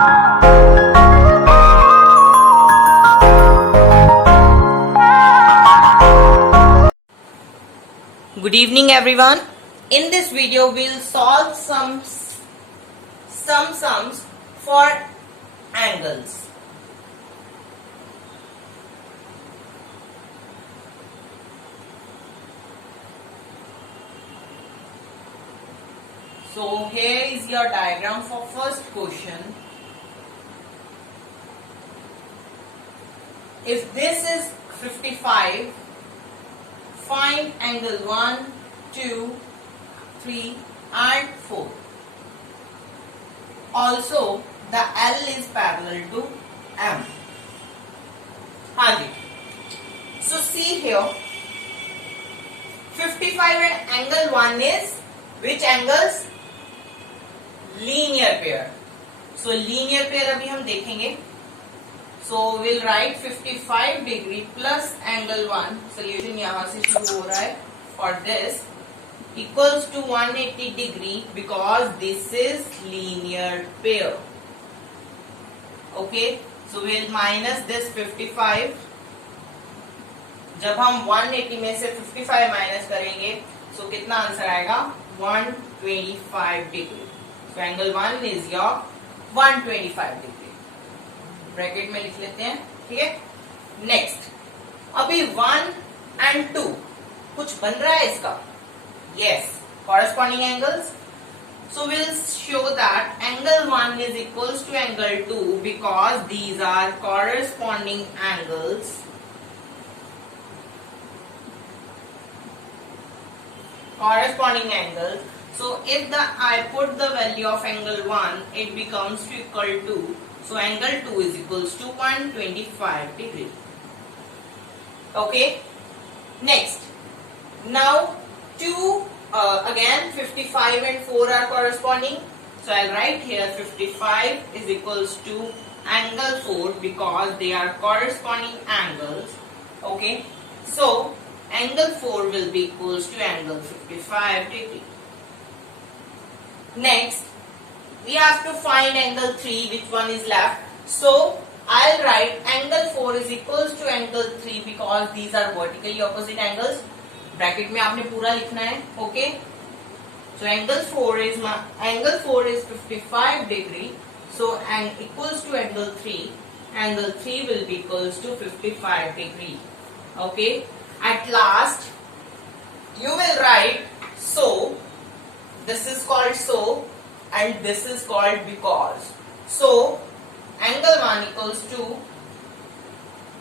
Good evening everyone. In this video we'll solve some sums for angles. So here is your diagram for first question. If this is 55, find angle 1, 2, 3 and 4. Also the L is parallel to M. So see here, 55 and angle 1 is which angles? Linear pair. So linear pair अभी हम देखेंगे. So we'll write 55 degree plus angle 1. Solution यहाँ से शुरू हो रहा है. For this equals to 180 degree because this is linear pair. Okay. So we'll minus this 55. जब हम 180 में से 55 माइनस करेंगे तो कितना आंसर आएगा? 125 degree. So angle 1 is your 125 degree. Bracket में लिख लेते हैं. ठीक है. नेक्स्ट, अभी 1 and 2 कुछ बन रहा है इसका. Yes, corresponding angles. So we'll show that angle 1 is equals to angle 2 because these are corresponding angles. Corresponding angles. So if I put the value of angle 1, it becomes equal to. So angle 2 is equals to 125 degree. Okay. Next. Now again 55 and 4 are corresponding. So I'll write here 55 is equals to angle 4 because they are corresponding angles. Okay. So angle 4 will be equals to angle 55 degree. Next, we have to find angle 3, which one is left. So I'll write angle 4 is equals to angle 3 because these are vertically opposite angles. Bracket में आपने पूरा लिखना है. Okay. So angle 4 is 55 degree. So equals to angle 3. Angle 3 will be equals to 55 degree. Okay. At last, you will write so. This is called so and this is called because. So angle 1 equals to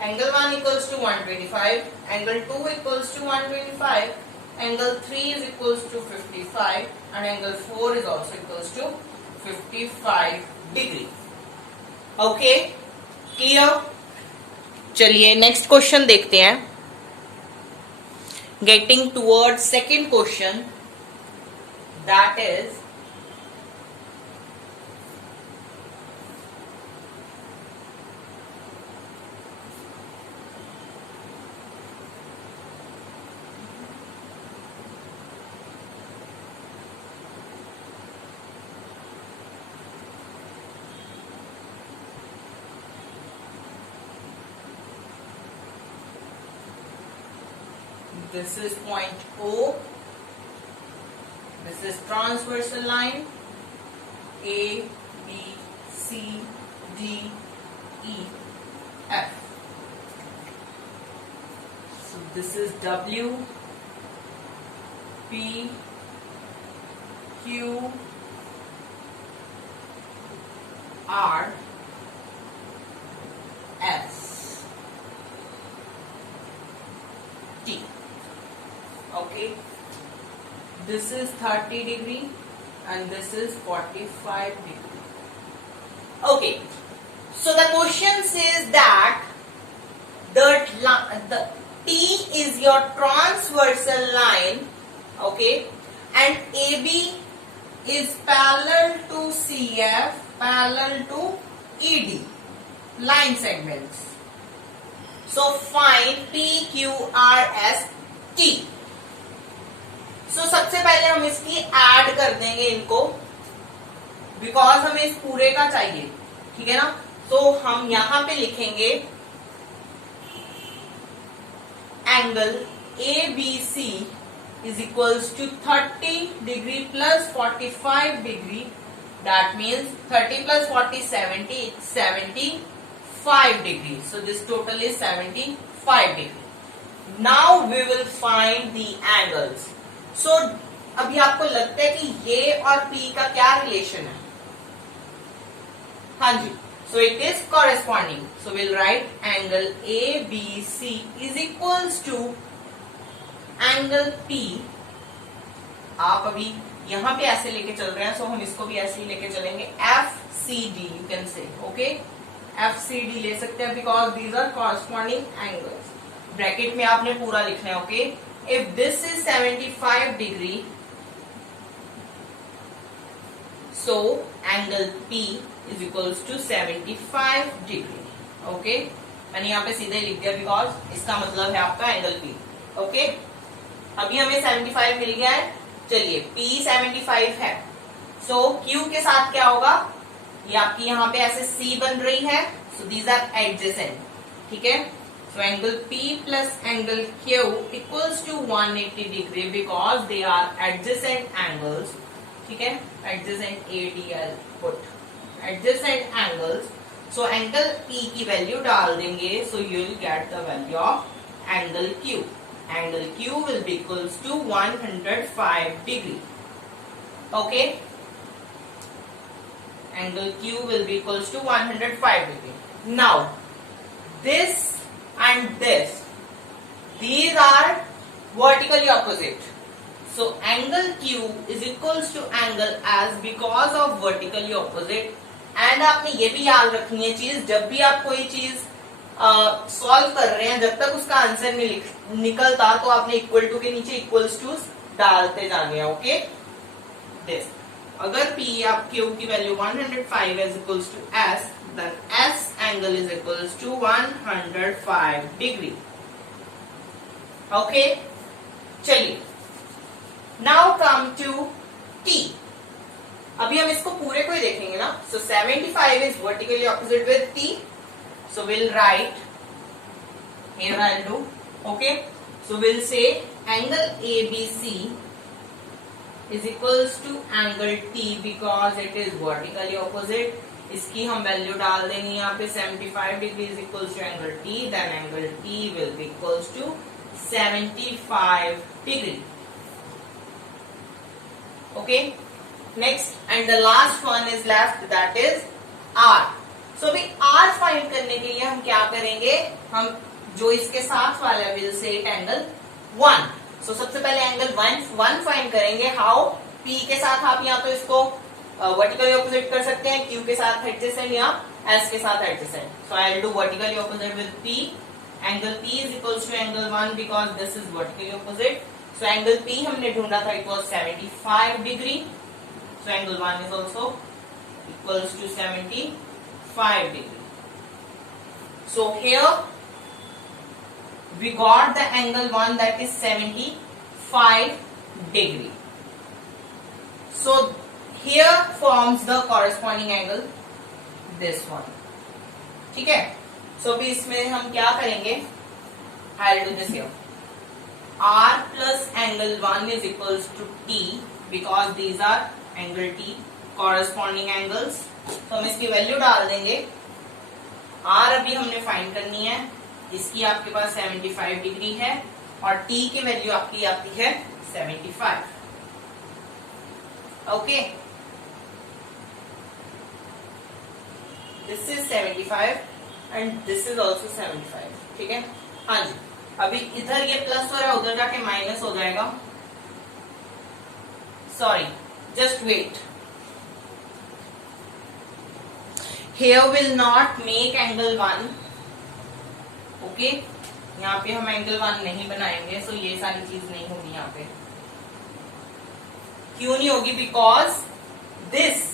125, angle 2 equals to 125, angle 3 is equals to 55 and angle 4 is also equals to 55 degree. Okay, clear? चलिए next question देखते हैं. Getting towards second question, that is this is point O. This is transversal line A, B, C, D, E, F. So this is W, P, Q, R, S, T. Okay. This is 30 degree and this is 45 degree. Okay. So the question says that the T is your transversal line. Okay. And AB is parallel to CF, parallel to ED. Line segments. So find P, Q, R, S, T. So सबसे पहले हम इसकी add कर देंगे इनको, because हमें इस पूरे का चाहिए. ठीक है ना। तो हम यहां पे लिखेंगे angle ABC is equals to 30 degree plus 45 degree. That means 30 plus 40 70, it's 75 degrees. So this total is 75 degree. Now we will find the angles. So अभी आपको लगता है कि ये और P का क्या रिलेशन है? हाँ जी, so it is corresponding. So we'll write angle ABC is equals to angle P. आप अभी यहां पे ऐसे लेके चल रहे हैं, सो हम इसको भी ऐसे ही लेके चलेंगे. FCD you can say, okay? FCD ले सकते हैं because these are corresponding angles. Bracket में आपने पूरा लिखना है, okay? If this is 75 degree, so angle P is equals to 75 degree. Okay? मैंने यहाँ पे सीधे लिख दिया because इसका मतलब है आपका एंगल P. Okay? अभी हमें 75 मिल गया है. चलिए P 75 है. So Q के साथ क्या होगा? ये आपकी यहाँ पे ऐसे C बन रही है. So these are adjacent. ठीक है? So angle P plus angle Q equals to 180 degree because they are adjacent angles. ठीक है, adjacent ADL put adjacent angles. So angle P की वैल्यू डाल देंगे, so you will get the value of angle Q. Angle Q will be equals to 105 degree. Okay, angle Q will be equals to 105 degree. Now this and this, these are vertically opposite. So angle Q is equals to angle S because of vertically opposite. And आपने ये भी याद रखनी है चीज, जब भी आप कोई चीज सॉल्व कर रहे हैं, जब तक उसका आंसर नहीं निकलता तो आपने इक्वल टू के नीचे इक्वल्स टू डालते जाने हैं. ओके, दिस अगर P आप Q की value 105 is equals to S, then S angle is equals to 105 degree. Okay, चलिए now come to T. अभी हम इसको पूरे को ही देखेंगे ना. So 75 is vertically opposite with T. So we'll write here. I'll do. Okay. So we'll say angle ABC is equals to angle T because it is vertically opposite. इसकी हम value डाल देंगे यहाँ पे 75 degree is equals to angle T. Then angle T will be equals to 75 degree. Okay. Next and the last one is left, that is R. So अभी R find करने के लिए हम क्या करेंगे, हम जो इसके साथ वाला है विल से एंगल 1. So सबसे पहले एंगल 1 फाइंड करेंगे. हाउ? P के साथ आप या तो इसको वर्टिकली ऑपोजिट कर सकते हैं, Q के साथ एडजेसेंट या S के साथ adjacent. So I will do vertically opposite with P. Angle P is equals to angle 1 because this is vertically opposite. So angle P हमने ढूंढा था, it was 75 degree. So angle 1 is also equals to 75 degree. So here we got the angle 1 that is 75 degree. So here forms the corresponding angle, this one. ठीक है. So अभी इसमें हम क्या करेंगे, I'll do this here. R plus angle 1 is equals to T because these are angle T corresponding angles. तो हम इसकी वैल्यू डाल देंगे. R अभी हमने फाइंड करनी है. इसकी आपके पास 75 डिग्री है और T की वैल्यू आपकी आती है 75. Okay, this is 75 and this is also 75. ठीक है. हाँ जी, अभी इधर ये प्लस हो रहा है, उधर जाके माइनस हो जाएगा. Sorry, just wait. Here will not make angle 1. Okay, यहाँ पे हम एंगल 1 नहीं बनाएंगे, सो ये सारी चीज नहीं होगी यहाँ पे. क्यों नहीं होगी? Because this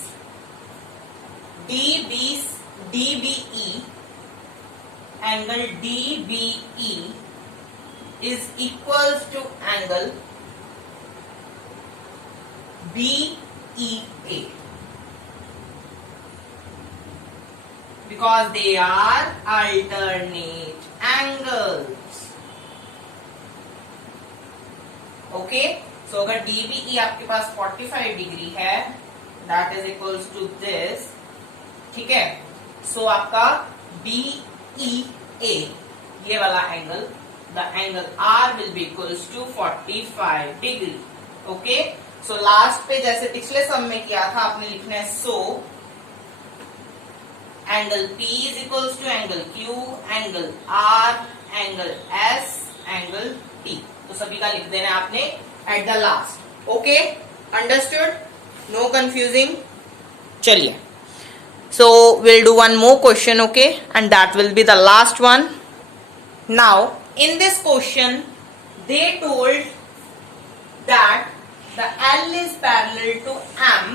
DBE angle DBE is equals to angle BEA. because they are alternate angles. Okay, so अगर DBE आपके पास 45 डिग्री है, that is equals to this, ठीक है. सो आपका BEA ये वाला angle, the angle R will be equals to 45 degree. Okay, so last पे जैसे पिछले सम में किया था आपने लिखना है so angle P is equals to angle Q, angle R, angle S, angle T. तो सभी का लिख देना है आपने at the last. Okay, understood, no confusing. चलिए, so will do one more question, okay, and that will be the last one. Now in this question they told that the L is parallel to M,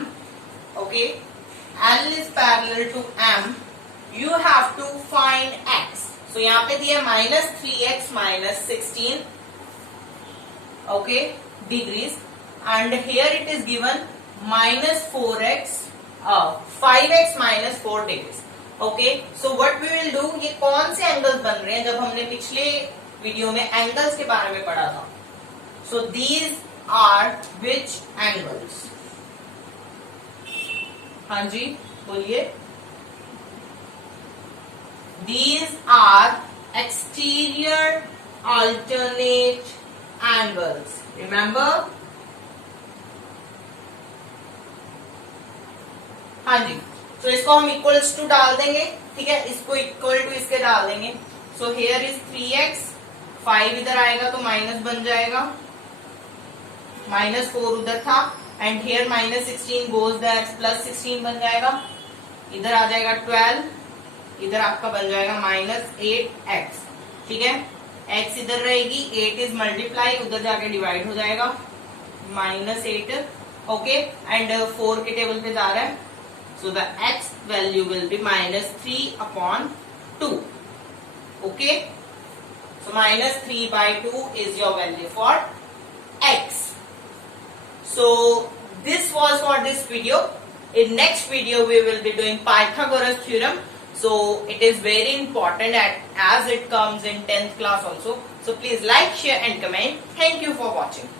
okay, L is parallel to M, you have to find X. So यहाँ पे दिया minus 3x minus 16, okay, degrees, and here it is given minus 4x, 5x minus 4 degrees. Okay, so what we will do, ये कौन से angles बन रहे हैं जब हमने पिछले वीडियो में एंगल्स के बारे में पढ़ा था. So these are which angles? हाँ जी, बोलिए. These are exterior alternate angles. Remember? हाँ जी, तो इसको हम इक्वल्स टू डाल देंगे, ठीक है, इसको इक्वल टू इसके डाल देंगे. सो हियर इज 3x, 5 इधर आएगा तो माइनस बन जाएगा, -4 उधर था, and here -16 goes that plus 16 बन जाएगा, इधर आ जाएगा 12, इधर आपका बन जाएगा -8x, ठीक है. x इधर रहेगी, 8 इज मल्टीप्लाई, उधर जाके डिवाइड हो जाएगा, -8, ओके, एंड 4 के टेबल पे जा रहा है, so the x value will be -3/2, okay. So -3/2 is your value for x. So this was for this video. In next video we will be doing Pythagoras theorem. So it is very important as it comes in 10th class also. So please like, share and comment. Thank you for watching.